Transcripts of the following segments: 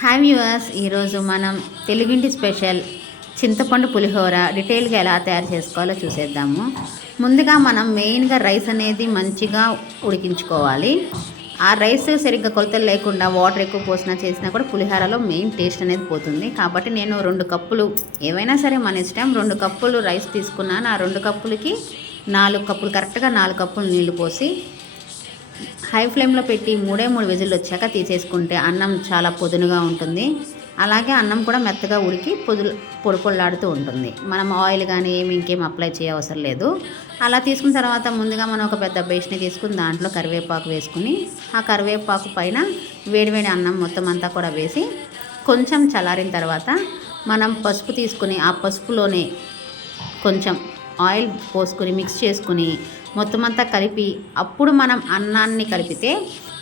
Hi viewers, ఈరోజు మనం తెలుగింటి స్పెషల్ చింతపండు పులిహోర డీటెయిల్గా ఎలా తయారు చేసుకోవాలో చూసేద్దాము. ముందుగా మనం మెయిన్గా రైస్ అనేది మంచిగా ఉడికించుకోవాలి. ఆ రైస్ సరిగ్గా కొలతలు లేకుండా వాటర్ ఎక్కువ పోసినా చేసినా కూడా పులిహోరలో మెయిన్ టేస్ట్ అనేది పోతుంది. కాబట్టి నేను 2 కప్పులు, ఏవైనా సరే మన ఇష్టం, 2 కప్పులు రైస్ తీసుకున్నాను. ఆ 2 కప్పులకి 4 కప్పులు, కరెక్ట్గా 4 కప్పులు నీళ్లు పోసి హై ఫ్లేమ్లో పెట్టి 3 విజిల్లు వచ్చాక తీసేసుకుంటే అన్నం చాలా పొదునుగా ఉంటుంది. అలాగే అన్నం కూడా మెత్తగా ఉడికి పొడిలాడుతూ ఉంటుంది. మనం ఆయిల్ కానీ ఇంకేం అప్లై చేయవసరం లేదు. అలా తీసుకున్న తర్వాత ముందుగా మనం ఒక పెద్ద బేస్ని తీసుకుని దాంట్లో కరివేపాకు వేసుకుని, ఆ కరివేపాకు పైన వేడివేడి అన్నం మొత్తం అంతా కూడా వేసి కొంచెం చల్లారిన తర్వాత మనం పసుపు తీసుకుని ఆ పసుపులోనే కొంచెం ఆయిల్ పోసుకుని మిక్స్ చేసుకుని మొత్తం అంతా కలిపి అప్పుడు మనం అన్నాన్ని కలిపితే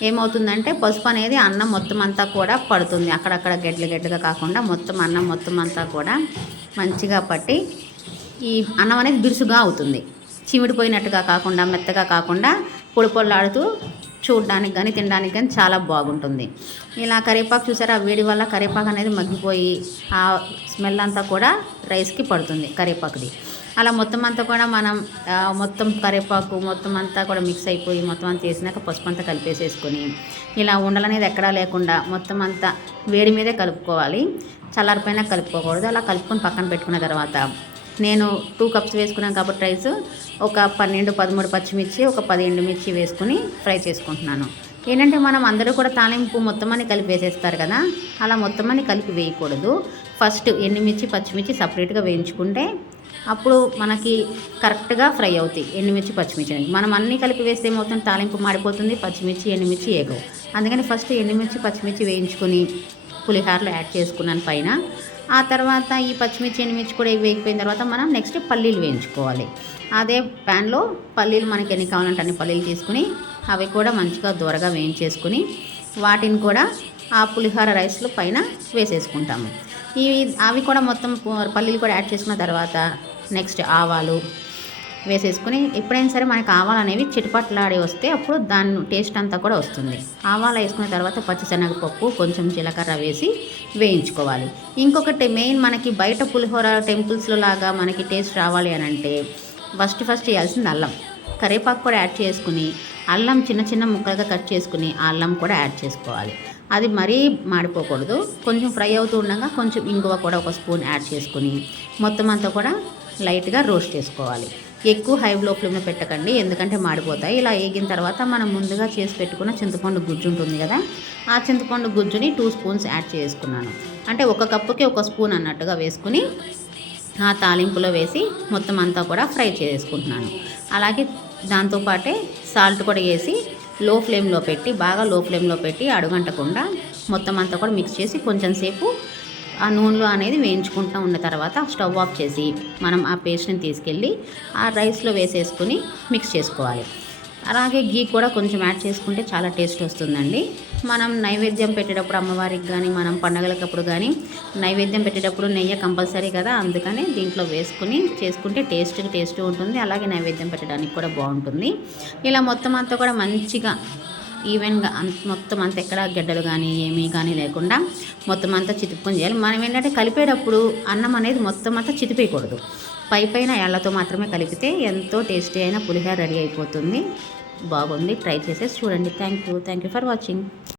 ఏమవుతుందంటే పసుపు అనేది అన్నం మొత్తం అంతా కూడా పడుతుంది. అక్కడక్కడ గడ్డలుగా కాకుండా మొత్తం అన్నం మొత్తం అంతా కూడా మంచిగా పట్టి ఈ అన్నం అనేది బిరుసుగా అవుతుంది. చిమిడిపోయినట్టుగా కాకుండా మెత్తగా కాకుండా పొడిలాడుతూ చూడడానికి కానీ తినడానికి కానీ చాలా బాగుంటుంది. ఇలా కరివేపాకు చూసారా, వేడి వల్ల కరివేపాకు అనేది మగ్గిపోయి ఆ స్మెల్ అంతా కూడా రైస్కి పడుతుంది కరివేపాకుది. అలా మొత్తం అంతా కూడా మనం మొత్తం కరివేపాకు మొత్తం అంతా కూడా మిక్స్ అయిపోయి మొత్తం అంతా వేసినాక పసుపు అంతా కలిపేసేసుకొని ఇలా ఉండలు అనేది ఎక్కడా లేకుండా మొత్తం అంతా వేడి మీదే కలుపుకోవాలి. చల్లారిపోయినా కలుపుకోకూడదు. అలా కలుపుకొని పక్కన పెట్టుకున్న తర్వాత నేను 2 కప్స్ వేసుకున్నాను కాబట్టి రైస్ ఒక 12-13 పచ్చిమిర్చి, ఒక 10 ఎండుమిర్చి వేసుకుని ఫ్రై చేసుకుంటున్నాను. ఏంటంటే మనం అందరూ కూడా తాలింపు మొత్తం అని కలిపి వేసేస్తారు కదా, అలా మొత్తం అని కలిపి వేయకూడదు. ఫస్ట్ ఎండుమిర్చి పచ్చిమిర్చి సపరేట్గా వేయించుకుంటే అప్పుడు మనకి కరెక్ట్గా ఫ్రై అవుతాయి ఎండుమిర్చి పచ్చిమిర్చి అనేది. మనం అన్నీ కలిపి వేస్తే ఏమవుతుంది, తాలింపు మాడిపోతుంది, పచ్చిమిర్చి ఎండుమిర్చి ఏగవు. అందుకని ఫస్ట్ ఎండుమిర్చి పచ్చిమిర్చి వేయించుకొని పులిహోరలో యాడ్ చేసుకున్నాను పైన. ఆ తర్వాత ఈ పచ్చిమిర్చి ఎండుమిర్చి కూడా వేగిపోయిన తర్వాత మనం నెక్స్ట్ పల్లీలు వేయించుకోవాలి. అదే ప్యాన్లో పల్లీలు మనకి ఎన్ని కావాలంటే అన్ని పల్లీలు తీసుకుని అవి కూడా మంచిగా దూరగా వేయించేసుకుని వాటిని కూడా ఆ పులిహోర రైస్లో పైన వేసేసుకుంటాము. అవి కూడా మొత్తం పల్లీలు కూడా యాడ్ చేసుకున్న తర్వాత నెక్స్ట్ ఆవాలు వేసేసుకుని, ఎప్పుడైనా సరే మనకి ఆవాలు అనేవి చిటపట్లాడి వస్తే అప్పుడు దాని టేస్ట్ అంతా కూడా వస్తుంది. ఆవాలు వేసుకున్న తర్వాత పచ్చిశనగపప్పు కొంచెం జీలకర్ర వేసి వేయించుకోవాలి. ఇంకొకటి మెయిన్, మనకి బయట పులిహోర టెంపుల్స్లో లాగా మనకి టేస్ట్ రావాలి అని అంటే ఫస్ట్ చేయాల్సింది అల్లం. కరివేపాకు కూడా యాడ్ చేసుకుని అల్లం చిన్న చిన్న ముక్కలుగా కట్ చేసుకుని ఆ అల్లం కూడా యాడ్ చేసుకోవాలి. అది మరీ మాడిపోకూడదు. కొంచెం ఫ్రై అవుతూ ఉండగా కొంచెం ఇంగువ కూడా ఒక స్పూన్ యాడ్ చేసుకుని మొత్తం అంతా కూడా లైట్గా రోస్ట్ చేసుకోవాలి. ఎక్కువ హై ఫ్లేమ్లో పెట్టకండి, ఎందుకంటే మాడిపోతాయి. ఇలా వేగిన తర్వాత మనం ముందుగా చేసి పెట్టుకున్న చింతపండు గుజ్జు ఉంటుంది కదా, ఆ చింతపండు గుజ్జుని 2 స్పూన్స్ యాడ్ చేసుకున్నాను. అంటే 1 కప్పుకి 1 స్పూన్ అన్నట్టుగా వేసుకుని ఆ తాలింపులో వేసి మొత్తం అంతా కూడా ఫ్రై చేసుకుంటున్నాను. అలాగే దాంతోపాటే సాల్ట్ కూడా వేసి బాగా లో ఫ్లేమ్లో పెట్టి అడుగంటకుండా మొత్తం అంతా కూడా మిక్స్ చేసి కొంచెం సేపు ఆ నూనెలో అనేది వేయించుకుంటూ ఉన్న తర్వాత స్టవ్ ఆఫ్ చేసి మనం ఆ పేస్ట్ని తీసుకెళ్ళి ఆ రైస్లో వేసేసుకుని మిక్స్ చేసుకోవాలి. అలాగే గీ కూడా కొంచెం యాడ్ చేసుకుంటే చాలా టేస్ట్ వస్తుందండి. మనం నైవేద్యం పెట్టేటప్పుడు అమ్మవారికి కానీ మనం పండగలకప్పుడు కానీ నైవేద్యం పెట్టేటప్పుడు నెయ్యి కంపల్సరీ కదా, అందుకని దీంట్లో వేసుకుని చేసుకుంటే టేస్ట్ ఉంటుంది. అలాగే నైవేద్యం పెట్టడానికి కూడా బాగుంటుంది. ఇలా మొత్తం అంతా కూడా మంచిగా ఈవెన్గా మొత్తం అంతా ఎక్కడ గడ్డలు కానీ ఏమీ కానీ లేకుండా మొత్తం అంతా చితుక్కొని చేయాలి. మనం ఏంటంటే కలిపేటప్పుడు అన్నం అనేది మొత్తం అంతా చితిపేయకూడదు. పైన ఏళ్లతో మాత్రమే కలిపితే ఎంతో టేస్టీ అయిన పులిహోర రెడీ అయిపోతుంది. బాగుంది, ట్రై చేసేసి చూడండి. Thank you for watching.